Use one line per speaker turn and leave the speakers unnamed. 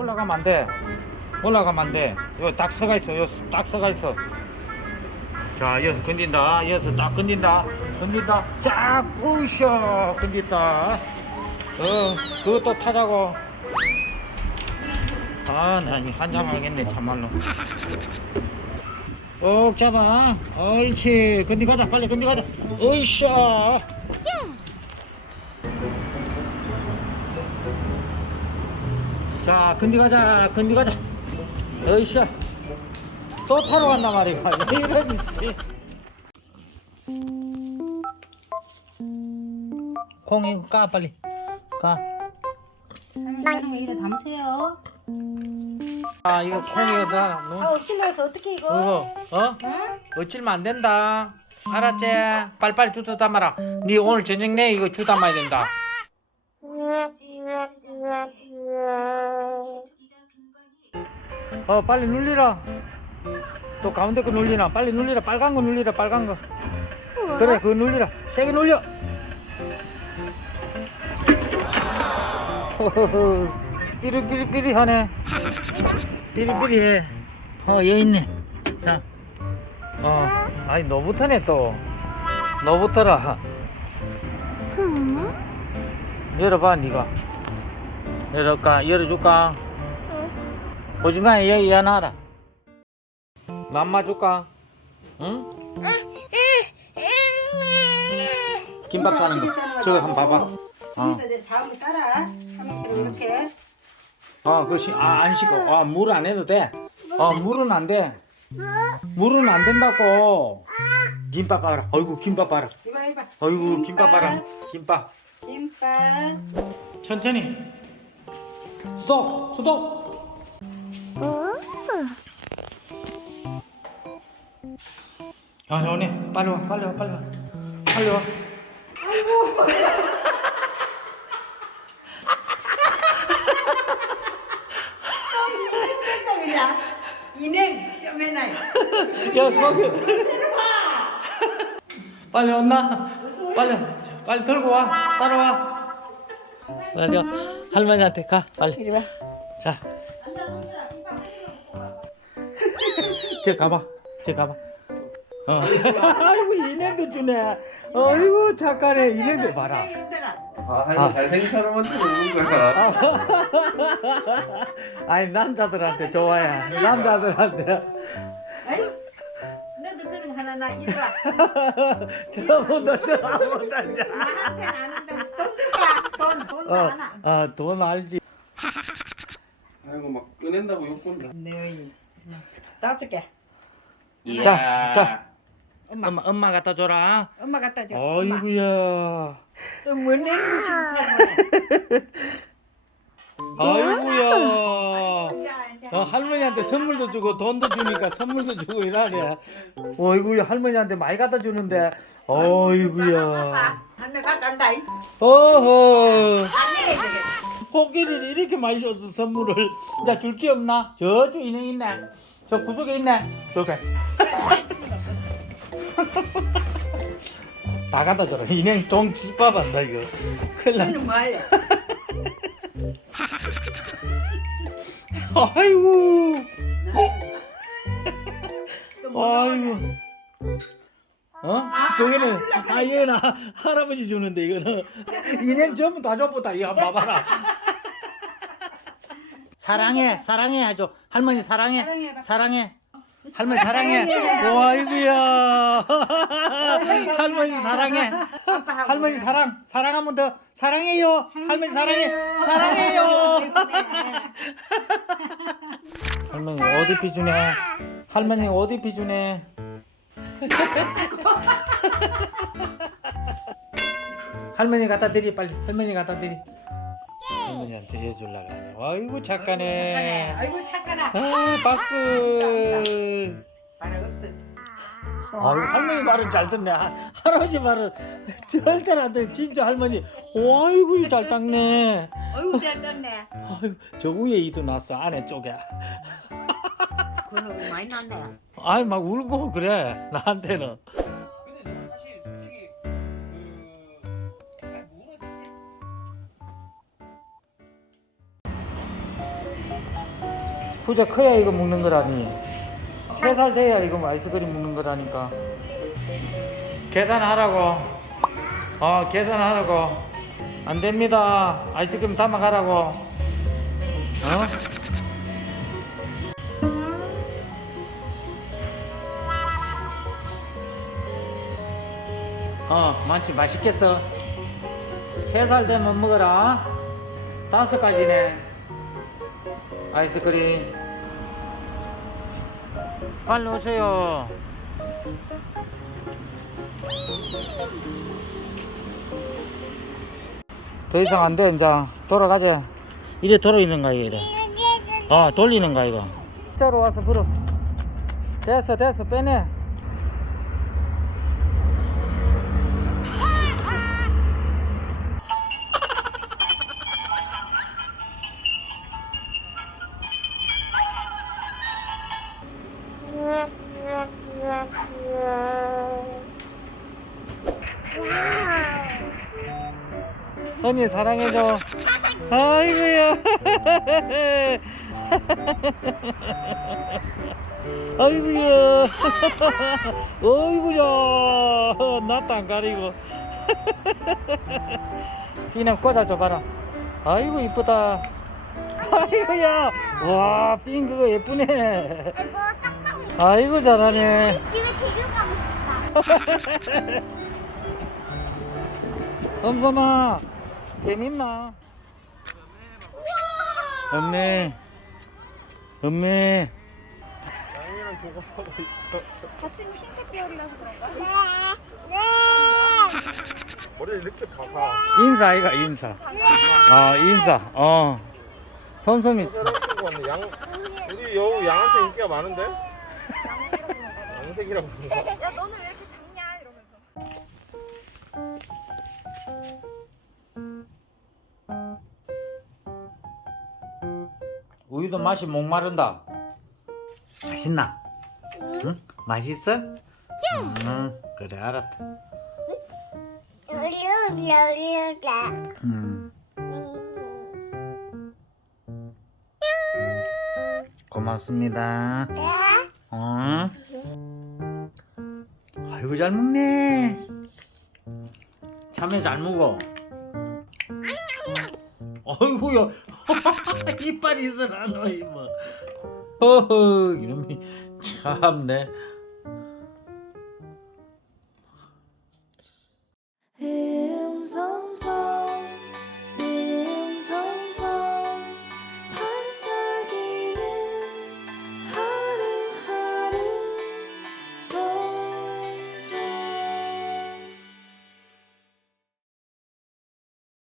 올라가면 안 돼. 올라가면 안 돼. 여기 딱 서가 있어. 여기 딱 서가 있어. 자, 여기서 건진다. 여기서 딱 건진다. 건진다. 쫙, 으쌰, 건진다. 어, 그것도 타자고. 아, 나 한장하겠네, 참말로. 꼭 잡아. 옳지. 건디 가자. 빨리 건디 가자. 으쌰. 자, 건디 가자. 건디 가자. 으쌰. 또 타러 간단 말이야. 이런 씨. 콩 이거 까 빨리. 까.
거 이래 담으세요.
아, 이거 콩이다. 너
아, 엎질러서 어떻게 이거?
이거 어? 어찔면 안 된다. 알았지? 빨리빨리 주워 담아라. 네 오늘 저녁 내 이거 주 담아야 된다. 어 빨리 눌리라. 또 가운데 거 눌리나? 빨리 눌리라. 빨간 거 눌리라. 빨간 거. 그래 그거 눌리라. 세게 눌려. 삐리삐리삐리 하네. 삐리삐리해. 어 여기 있네. 자. 어 아니 너부터네 또. 너부터라. 열어봐 니가. 열어까 열어줄까? 오줌마 여기 연하라. 맘마 줄까? 응? 김밥 싸는 거. 저거 한번 봐봐. 어.
다음에 따라 하면서 이렇게
아, 그것이, 아, 안 씻고. 아, 물 안 해도 돼. 아, 물은 안 돼. 물은 안 된다고. 김밥 봐라. 어이구, 김밥 봐라.
이봐 이봐.
어이구, 김밥 봐라. 김밥.
김밥.
천천히. 수독, 수독. 야, 오네. 빨리 와, 빨리 와, 빨리 와. 빨리 와.
좀 해놔.
야, 거기. 빨리 왔나? 빨리, 빨리 들고 와. 따라와. 빨리 와. 할머니한테 가, 빨리.
이리 와.
자. 저 가봐. 저 가봐. 어. 아이고 이년도 주네. 어이구 착하네. 이년도 봐라.
아, 할머니 잘생긴 사람한테 먹는 거야.
아니 남자들한테 좋아야. 남자들한테.
아이. 너도 그럼 하나 나 이리 와.
저보다 저보다 저.
나한테 아는데 돈 줄까? 돈, 돈
어,
많아.
아, 돈 알지.
아이고 막 꺼낸다고 욕본다.
네. 따줄게.
자, 자. 엄마, 엄마 갖다 줘라.
엄마 갖다 줘. 엄마.
아이고야.
또뭘 내는 심차고.
아이고야.
자,
어, 할머니한테 선물도 주고 돈도 주니까 선물도 주고 이러네. 어이구야 할머니한테 많이 갖다 주는데. 어이구야.
한대 갖간다.
어허. 코끼리를 이렇게 많이 줬어 선물을. 자 줄 게 없나? 저쪽 인형 있네. 저 구석에 있네. 저게. 다 갖다 줘라. 인형 종 집밥한다 이거. 큰일 나.
너는 뭐할래?
아이고.
또뭐
아이고. 어? 저기는 아 이거는 하- 할아버지 주는데 이거는. 인형 전부 다 줘보다 이거 한번 봐봐라. 사랑해 사랑해 해줘 할머니 사랑해.
사랑해
할머니 사랑해. 와 아이고야. 할머니 사랑해. 할머니 사랑 사랑하면 더. 사랑해요. 할머니 사랑해. 사랑해요. 할머니 어디 비주네? 할머니 어디 비주네 할머니 갖다 드리 빨리. 할머니 갖다 드리. 할머니한테 해줄라 그러네. 아이고 착하네.
아이고 착하다.
아 박수.
없어.
아이고 할머니 말은 잘 듣네. 하- 할아버지 말은 절대로 안 돼. 진짜 할머니. 아이고 잘 닦네.
어이구 잘 떴네.
아이고 저 위에 이도 났어 안에 쪽에.
그거 많이 난다.
아이 막 울고 그래 나한테는 부자 커야 이거 먹는 거라니. 세 살 돼야 이거 아이스크림 먹는 거라니까. 계산하라고. 어, 계산하라고. 안 됩니다. 아이스크림 담아가라고. 어? 어, 많지 맛있겠어. 세 살 되면 먹어라. 다섯 가지네. 아이스크림. 빨리 오세요. 더 이상 안 돼, 이제. 돌아가자. 이래 돌아있는 거야, 이래. 어, 돌리는 거야, 이거. 자로 와서 불어. 됐어, 됐어, 빼내. 언니 사랑해줘. 아이고야. 아이고야. 어이구야. 나도 안 가리고. 그냥 꽂아줘봐라. 아이고 이쁘다. 아이고야. 와, 핀 그거 예쁘네. 아이고 잘하네.
집에 데려가고 싶다.
썸썸아 재밌나? 엄매 엄매
같이 흰색 배우려고 그런가?
머리를 이렇게 박아.
인사 아이가 인사 아 인사 어
왔네. 양 우리 여우 양한테 인기가 많은데? 양색이라고 부르는 거.
야 너는 왜
우유도 맛이 목마른다 맛있나? 응? 맛있어? 응 그래 알았다 음. 고맙습니다 어? 아이고 잘 먹네 참외 잘 먹어 아이고야 이빨이 있어라 너희 뭐. 허허 이놈이 참네